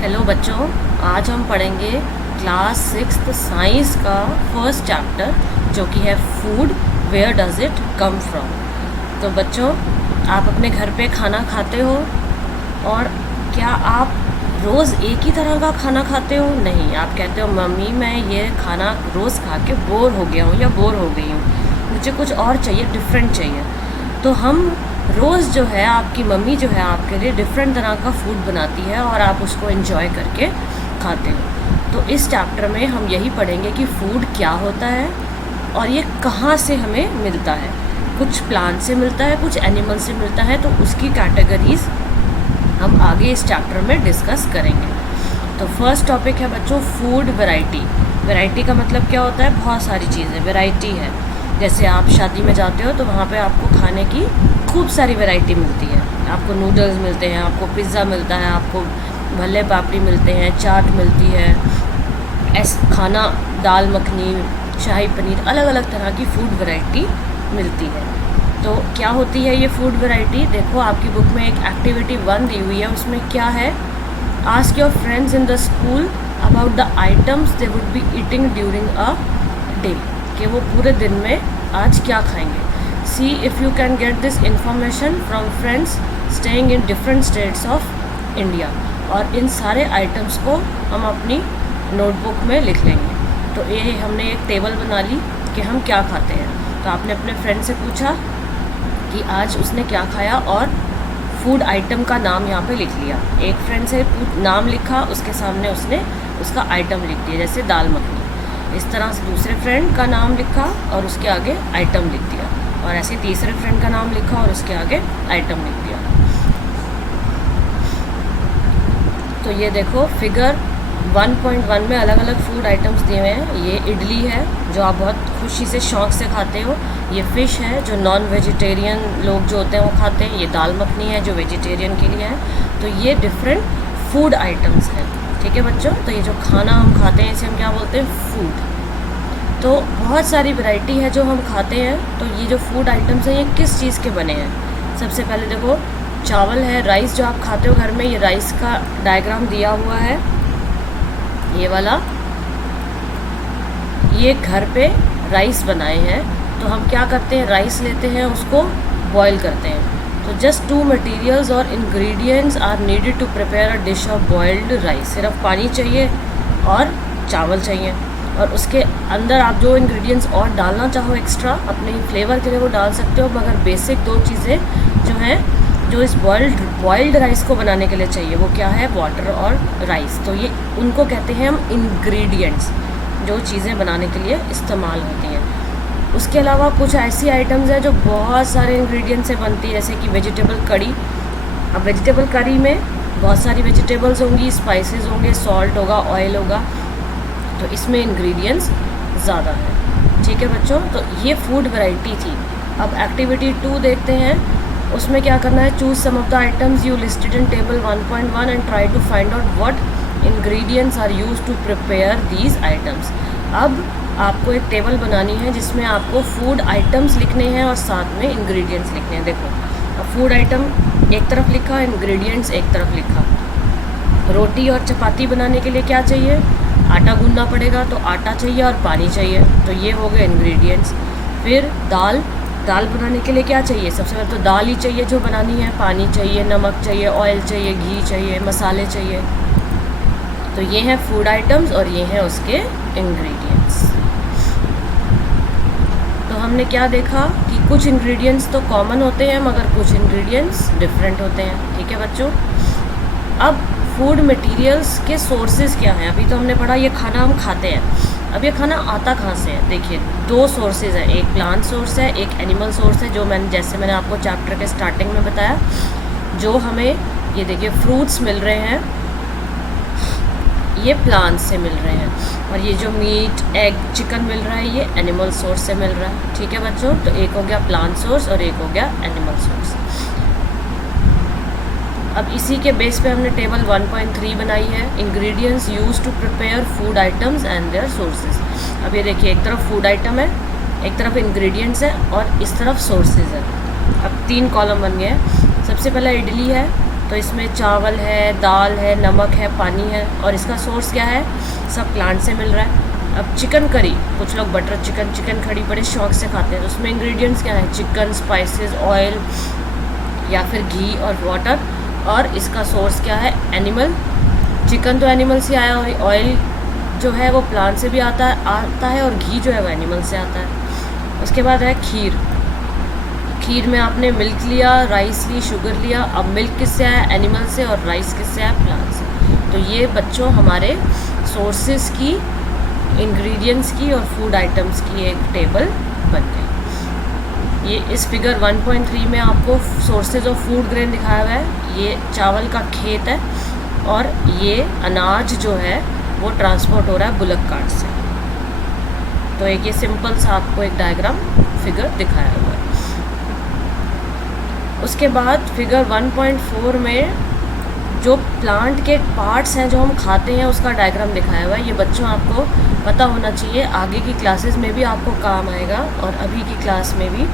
Hello बच्चों, आज हम पढ़ेंगे क्लास सिक्स्थ साइंस का फर्स्ट चैप्टर जो कि है food, where does it come from. तो बच्चों, आप अपने घर पे खाना खाते हो और क्या आप रोज़ एक ही तरह का खाना खाते हो? नहीं, आप कहते हो मम्मी मैं ये खाना रोज़ खा के बोर हो गया हूँ या बोर हो गई हूँ, मुझे कुछ और चाहिए, डिफरेंट चाहिए। तो हम रोज़ जो है आपकी मम्मी जो है आपके लिए डिफरेंट तरह का फूड बनाती है और आप उसको एंजॉय करके खाते हो। तो इस चैप्टर में हम यही पढ़ेंगे कि फ़ूड क्या होता है और ये कहाँ से हमें मिलता है। कुछ प्लांट से मिलता है, कुछ एनिमल से मिलता है, तो उसकी कैटेगरीज हम आगे इस चैप्टर में डिस्कस करेंगे। तो फर्स्ट टॉपिक है बच्चों फूड वैरायटी। वैरायटी का मतलब क्या होता है? बहुत सारी चीज़ें वैरायटी है। जैसे आप शादी में जाते हो तो वहाँ पे आपको खाने की खूब सारी वैरायटी मिलती है। आपको नूडल्स मिलते हैं, आपको पिज़्ज़ा मिलता है, आपको भल्ले पापड़ी मिलते हैं, चाट मिलती है, खाना दाल मखनी, शाही पनीर, अलग अलग तरह की फूड वैरायटी मिलती है। तो क्या होती है ये फूड वैरायटी? देखो आपकी बुक में एक एक्टिविटी 1 दी हुई है, उसमें क्या है? Ask your friends in the school about the items they would be eating during a day, कि वो पूरे दिन में आज क्या खाएंगे। सी if you can get this information from friends staying in different states of India. और इन सारे आइटम्स को हम अपनी नोटबुक में लिख लेंगे। तो ये हमने एक टेबल बना ली कि हम क्या खाते हैं। तो आपने अपने फ्रेंड से पूछा कि आज उसने क्या खाया और फूड आइटम का नाम यहाँ पे लिख लिया। एक फ्रेंड से नाम लिखा, उसके सामने उसने उसका आइटम लिख दिया, जैसे दाल मखनी। इस तरह से दूसरे फ्रेंड का नाम लिखा और उसके आगे आइटम लिख दिया, और ऐसे तीसरे फ्रेंड का नाम लिखा और उसके आगे आइटम लिख दिया। तो ये देखो फिगर 1.1 में अलग अलग फूड आइटम्स दिए हुए हैं। ये इडली है जो आप बहुत खुशी से शौक़ से खाते हो। ये फ़िश है जो नॉन वेजिटेरियन लोग जो होते हैं वो खाते हैं। ये दाल मखनी है जो वेजिटेरियन के लिए है। तो ये डिफरेंट फूड आइटम्स हैं, ठीक है बच्चों। तो ये जो खाना हम खाते हैं इसे हम क्या बोलते हैं? फूड। तो बहुत सारी वैरायटी है जो हम खाते हैं। तो ये जो फूड आइटम्स हैं ये किस चीज़ के बने हैं? सबसे पहले देखो चावल है, राइस जो आप खाते हो घर में, ये राइस का डायग्राम दिया हुआ है, ये वाला। ये घर पे राइस बनाए हैं। तो हम क्या करते हैं? राइस लेते हैं, उसको बॉईल करते हैं। तो जस्ट 2 मटेरियल्स और ingredients are needed to prepare a dish of boiled rice. सिर्फ पानी चाहिए और चावल चाहिए, और उसके अंदर आप जो इंग्रेडिएंट्स और डालना चाहो एक्स्ट्रा अपने फ्लेवर के लिए वो डाल सकते हो। मगर बेसिक 2 चीज़ें जो हैं जो इस बॉइल्ड राइस को बनाने के लिए चाहिए वो क्या है? वाटर और राइस। तो ये उनको कहते हैं हम इंग्रेडिएंट्स, जो चीज़ें बनाने के लिए इस्तेमाल होती हैं। उसके अलावा कुछ ऐसी आइटम्स हैं जो बहुत सारे इंग्रेडिएंट से बनती है, जैसे कि वेजिटेबल कड़ी। अब वेजिटेबल कड़ी में बहुत सारी वेजिटेबल्स होंगी, स्पाइसेस होंगे, सॉल्ट होगा, ऑयल होगा। तो इसमें इंग्रेडिएंट्स ज़्यादा हैं, ठीक है बच्चों। तो ये फूड वैरायटी थी। अब एक्टिविटी 2 देखते हैं। उसमें क्या करना है? Choose some of the items you listed in table 1.1 and try to find out what ingredients are used to prepare these items. अब आपको एक टेबल बनानी है जिसमें आपको फूड आइटम्स लिखने हैं और साथ में इंग्रेडिएंट्स लिखने हैं। देखो अब फूड आइटम एक तरफ लिखा, इंग्रेडिएंट्स एक तरफ लिखा। रोटी और चपाती बनाने के लिए क्या चाहिए? आटा गूंदना पड़ेगा, तो आटा चाहिए और पानी चाहिए। तो ये हो गए इंग्रेडिएंट्स। फिर दाल बनाने के लिए क्या चाहिए? सबसे पहले तो दाल ही चाहिए जो बनानी है, पानी चाहिए, नमक चाहिए, ऑयल चाहिए, घी चाहिए, मसाले चाहिए। तो ये हैं फूड आइटम्स और ये हैं उसके इंग्रेडिएंट्स। तो हमने क्या देखा कि कुछ इंग्रेडिएंट्स तो कॉमन होते हैं मगर कुछ इंग्रेडिएंट्स डिफरेंट होते हैं, ठीक है बच्चों। अब फूड मटेरियल्स के सोर्सेज क्या हैं? अभी तो हमने पढ़ा ये खाना हम खाते हैं। अब ये खाना आता कहाँ से है? देखिए 2 सोर्सेज हैं, एक प्लांट सोर्स है, एक एनिमल सोर्स है, जो जैसे मैंने आपको चैप्टर के स्टार्टिंग में बताया। जो हमें ये देखिए फ्रूट्स मिल रहे हैं ये प्लांट से मिल रहे हैं, और ये जो मीट, एग, चिकन मिल रहा है ये एनिमल सोर्स से मिल रहा है, ठीक है बच्चों। तो एक हो गया प्लांट सोर्स और एक हो गया एनिमल सोर्स। अब इसी के बेस पे हमने टेबल 1.3 बनाई है, ingredients use to prepare food items and their sources. अब ये देखिए एक तरफ फूड आइटम है, एक तरफ इंग्रेडिएंट्स है और इस तरफ सोर्सेज है। अब 3 कॉलम बन गए हैं। सबसे पहला इडली है, तो इसमें चावल है, दाल है, नमक है, पानी है, और इसका सोर्स क्या है, सब प्लांट से मिल रहा है। अब चिकन करी, कुछ लोग बटर चिकन, चिकन करी बड़े शौक से खाते हैं, तो उसमें इंग्रेडिएंट्स क्या है, चिकन, स्पाइसेस, ऑयल या फिर घी और वाटर, और इसका सोर्स क्या है, एनिमल। चिकन तो एनिमल से आया, और ऑयल जो है वो प्लांट से भी आता है, और घी जो है वो एनिमल से आता है। उसके बाद है खीर। खीर में आपने मिल्क लिया, राइस ली, शुगर लिया। अब मिल्क किससे आया, एनिमल से, और राइस किससे आया, प्लांट से। तो ये बच्चों हमारे सोर्सेस की, इंग्रेडिएंट्स की और फूड आइटम्स की एक टेबल बन गई। ये इस फिगर 1.3 में आपको सोर्सेज ऑफ फूड ग्रेन दिखाया हुआ है। ये चावल का खेत है, और ये अनाज जो है वो ट्रांसपोर्ट हो रहा है बुलक कार्ट से। तो एक ये सिंपल सा आपको एक डायग्राम फिगर दिखाया हुआ है। उसके बाद फिगर 1.4 में जो प्लांट के पार्ट्स हैं जो हम खाते हैं उसका डायग्राम दिखाया हुआ है। ये बच्चों आपको पता होना चाहिए, आगे की क्लासेस में भी आपको काम आएगा, और अभी की क्लास में भी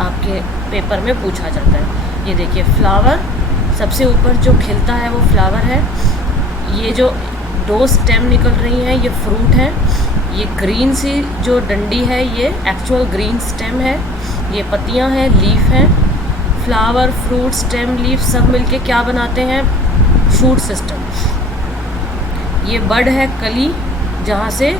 आपके पेपर में पूछा जाता है। ये देखिए, फ्लावर सबसे ऊपर जो खिलता है वो फ्लावर है। ये जो दो स्टेम निकल रही हैं ये फ्रूट है। ये ग्रीन सी जो डंडी है ये एक्चुअल ग्रीन स्टेम है। ये पत्तियां हैं, लीफ हैं। फ्लावर, फ्रूट, स्टेम, लीफ सब मिलके क्या बनाते हैं, शूट सिस्टम। ये बड है, कली, जहाँ से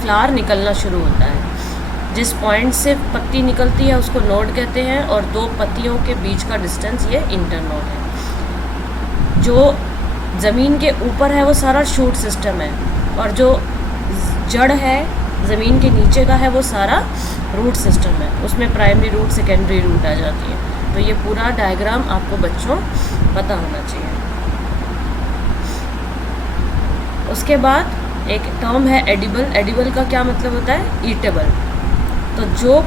फ्लावर निकलना शुरू होता है। जिस पॉइंट से पत्ती निकलती है उसको नोड कहते हैं, और दो पत्तियों के बीच का डिस्टेंस ये इंटरनोड है। जो ज़मीन के ऊपर है वो सारा शूट सिस्टम है, और जो जड़ है ज़मीन के नीचे का है वो सारा रूट सिस्टम है। उसमें प्राइमरी रूट, सेकेंडरी रूट आ जाती है। तो ये पूरा डायग्राम आपको बच्चों पता होना चाहिए। उसके बाद एक टर्म है एडिबल। एडिबल का क्या मतलब होता है, ईटेबल। तो जो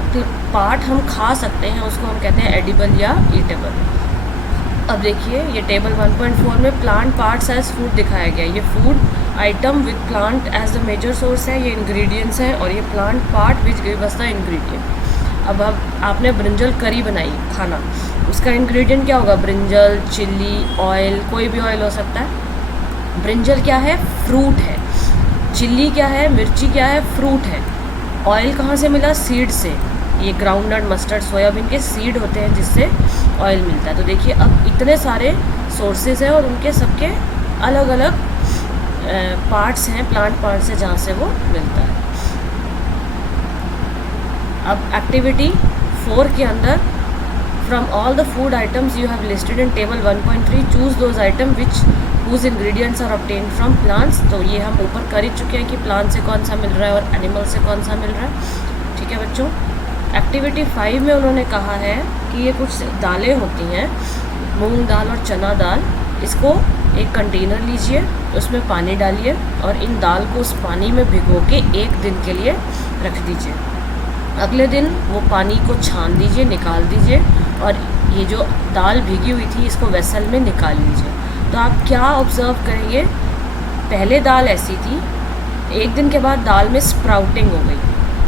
पार्ट हम खा सकते हैं उसको हम कहते हैं एडिबल या ईटेबल। अब देखिए, ये टेबल 1.4 में प्लांट पार्ट्स एज फूड दिखाया गया। ये food item with plant as the major source है, ये इंग्रेडिएंट्स हैं, और ये plant part which give us the ingredient. अब आपने ब्रिंजल करी बनाई खाना, उसका इंग्रेडिएंट क्या होगा, ब्रिंजल, चिल्ली, ऑयल, कोई भी ऑयल हो सकता है। ब्रिंजल क्या है, फ्रूट है। चिल्ली क्या है, मिर्ची क्या है, फ्रूट है। ऑयल कहाँ से मिला, सीड से। ये ग्राउंडनट, मस्टर्ड, सोयाबीन के सीड होते हैं जिससे ऑयल मिलता है। तो देखिए, अब इतने सारे सोर्सेज हैं और उनके सबके अलग अलग पार्ट्स हैं, प्लांट पार्ट्स हैं जहाँ से वो मिलता है। अब एक्टिविटी 4 के अंदर, from all the food items you have listed in table 1.3 choose those item which whose ingredients are obtained from plants. तो ये हम ऊपर कर ही चुके हैं कि प्लांट से कौन सा मिल रहा है और एनिमल से कौन सा मिल रहा है। ठीक है बच्चों। एक्टिविटी 5 में उन्होंने कहा है कि ये कुछ दालें होती हैं, मूंग दाल और चना दाल। इसको एक कंटेनर लीजिए, उसमें पानी डालिए, और इन दाल को उस पानी में भिगो के 1 दिन के लिए रख दीजिए। अगले दिन वो पानी को छान दीजिए, निकाल दीजिए, और ये जो दाल भीगी हुई थी इसको वेसल में निकाल लीजिए। तो आप क्या ऑब्ज़र्व करेंगे, पहले दाल ऐसी थी, 1 दिन के बाद दाल में स्प्राउटिंग हो गई,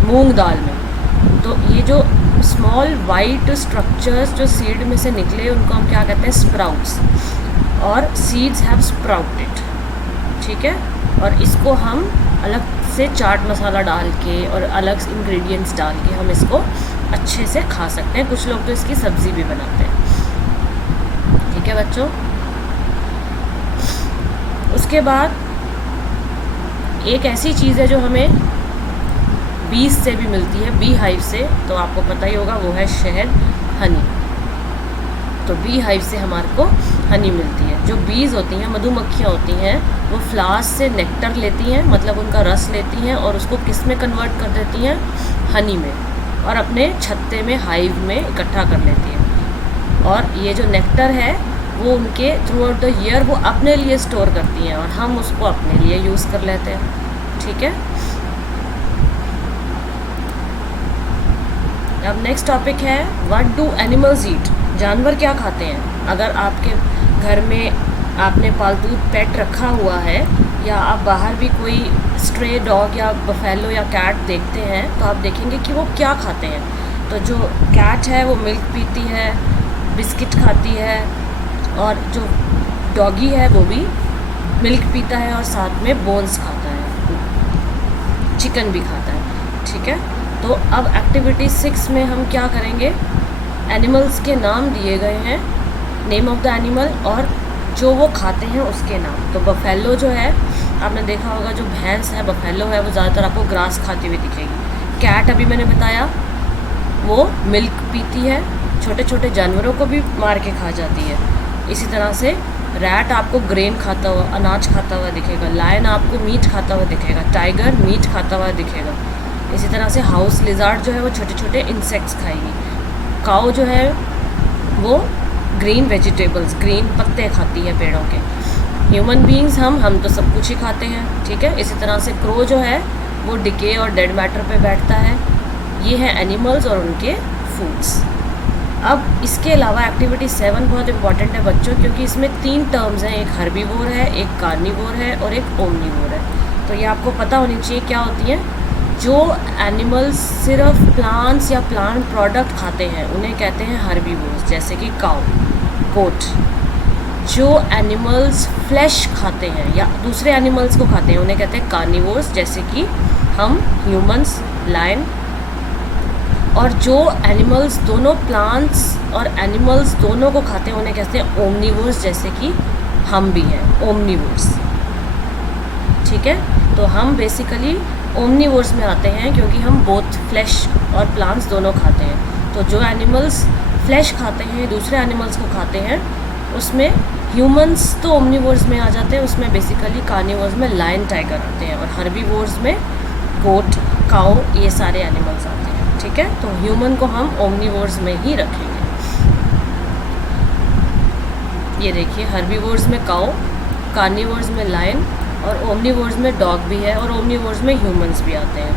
मूंग दाल में। तो ये जो स्मॉल वाइट स्ट्रक्चर्स जो सीड में से निकले उनको हम क्या कहते हैं, स्प्राउट्स, और सीड्स हैव स्प्राउटेड। ठीक है, और इसको हम अलग से चाट मसाला डाल के और अलग इंग्रेडिएंट्स डाल के हम इसको अच्छे से खा सकते हैं। कुछ लोग तो इसकी सब्ज़ी भी बनाते हैं। ठीक है बच्चों। उसके बाद एक ऐसी चीज़ है जो हमें बीज से भी मिलती है, बी हाइव से, तो आपको पता ही होगा, वो है शहद, हनी। तो बी हाइव से हमारे को हनी मिलती है। जो बीज होती हैं, मधुमक्खियाँ होती हैं, वो फ्लावर्स से नेक्टर लेती हैं, मतलब उनका रस लेती हैं, और उसको किस में कन्वर्ट कर देती हैं, हनी में, और अपने छत्ते में, हाइव में इकट्ठा कर लेती हैं। और ये जो नेक्टर है वो उनके थ्रू आउट द ईयर वो अपने लिए स्टोर करती हैं, और हम उसको अपने लिए यूज़ कर लेते हैं। ठीक है। अब नेक्स्ट टॉपिक है, व्हाट डू एनिमल्स ईट। जानवर क्या खाते हैं। अगर आपके घर में आपने पालतू पेट रखा हुआ है, या आप बाहर भी कोई स्ट्रे डॉग या बफेलो या कैट देखते हैं, तो आप देखेंगे कि वो क्या खाते हैं। तो जो कैट है वो मिल्क पीती है, बिस्किट खाती है, और जो डॉगी है वो भी मिल्क पीता है और साथ में बोन्स खाता है, चिकन भी खाता है। ठीक है, तो अब एक्टिविटी 6 में हम क्या करेंगे, एनिमल्स के नाम दिए गए हैं, नेम ऑफ द एनिमल और जो वो खाते हैं उसके नाम। तो बफेलो जो है, आपने देखा होगा जो भैंस है बफेलो है वो ज़्यादातर आपको ग्रास खाती हुई दिखेगी। कैट अभी मैंने बताया वो मिल्क पीती है, छोटे छोटे जानवरों को भी मार के खा जाती है। इसी तरह से रैट आपको ग्रेन खाता हुआ, अनाज खाता हुआ दिखेगा। लायन आपको मीट खाता हुआ दिखेगा। टाइगर मीट खाता हुआ दिखेगा। इसी तरह से हाउस लिजार्ड जो है वो छोटे छोटे इंसेक्ट्स खाएगी। काऊ जो है वो ग्रीन वेजिटेबल्स, ग्रीन पत्ते खाती है पेड़ों के। ह्यूमन बीइंग्स हम तो सब कुछ ही खाते हैं। ठीक है, इसी तरह से क्रो जो है वो डिके और डेड मैटर पे बैठता है। ये है एनिमल्स और उनके फूड्स। अब इसके अलावा एक्टिविटी 7 बहुत इंपॉर्टेंट है बच्चों, क्योंकि इसमें 3 टर्म्स हैं, एक हर्बीवोर है, एक कार्निवोर है और एक ओमनीवोर है। तो ये आपको पता होनी चाहिए क्या होती हैं। जो एनिमल्स सिर्फ प्लांट्स या प्लांट प्रोडक्ट खाते हैं उन्हें कहते हैं हर्बीवोर्स, जैसे कि काऊ, गोट। जो एनिमल्स फ्लैश खाते हैं या दूसरे एनिमल्स को खाते हैं उन्हें कहते हैं कार्निवोर्स, जैसे कि हम ह्यूमंस, लायन। और जो एनिमल्स दोनों प्लांट्स और एनिमल्स दोनों को खाते हैं उन्हें कहते हैं ओमनीवोर्स, जैसे कि हम भी हैं ओमनीवोर्स। ठीक है, तो हम बेसिकली ओमनीवोर्स में आते हैं क्योंकि हम बोथ फ्लैश और प्लांट्स दोनों खाते हैं। तो जो एनिमल्स फ्लैश खाते हैं, दूसरे एनिमल्स को खाते हैं, उसमें ह्यूमंस तो ओमनीवोर्स में आ जाते हैं, उसमें बेसिकली कार्निवोर्स में लायन, टाइगर आते हैं, और हर्बीवोर्स में गोट, काऊ, ये सारे एनिमल्स आते हैं। ठीक है, तो ह्यूमन को हम ओमनीवोर्स में ही रखेंगे। ये देखिए, हर्बीवोर्स में काऊ, कार्निवोर्स में लायन और ओमनीवोर्स में डॉग भी है, और ओमनीवोर्स में ह्यूमंस भी आते हैं।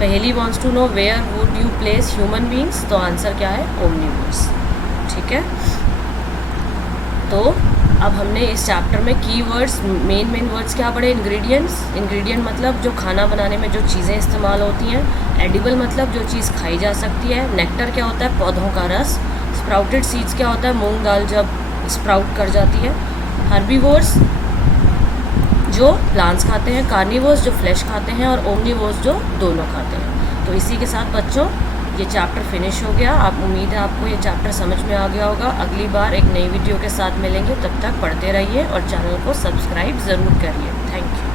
पहली wants to know where would you place human beings, तो आंसर क्या है, ओमनीवोर्स। ठीक है, तो अब हमने इस चैप्टर में कीवर्ड्स, मेन वर्ड्स क्या पढ़े, इंग्रेडिएंट्स। इंग्रेडिएंट मतलब जो खाना बनाने में जो चीज़ें इस्तेमाल होती हैं। एडिबल मतलब जो चीज़ खाई जा सकती है। नेक्टर क्या होता है, पौधों का रस। स्प्राउटेड सीड्स क्या होता है, मूंग दाल जब स्प्राउट कर जाती है। हर्बीवोर्स जो प्लांट्स खाते हैं, कार्निवोर्स जो फ्लैश खाते हैं, और ओमनीवोर्स जो दोनों खाते हैं। तो इसी के साथ बच्चों ये चैप्टर फिनिश हो गया। आप उम्मीद है आपको ये चैप्टर समझ में आ गया होगा। अगली बार एक नई वीडियो के साथ मिलेंगे, तब तक पढ़ते रहिए और चैनल को सब्सक्राइब ज़रूर करिए। Thank you.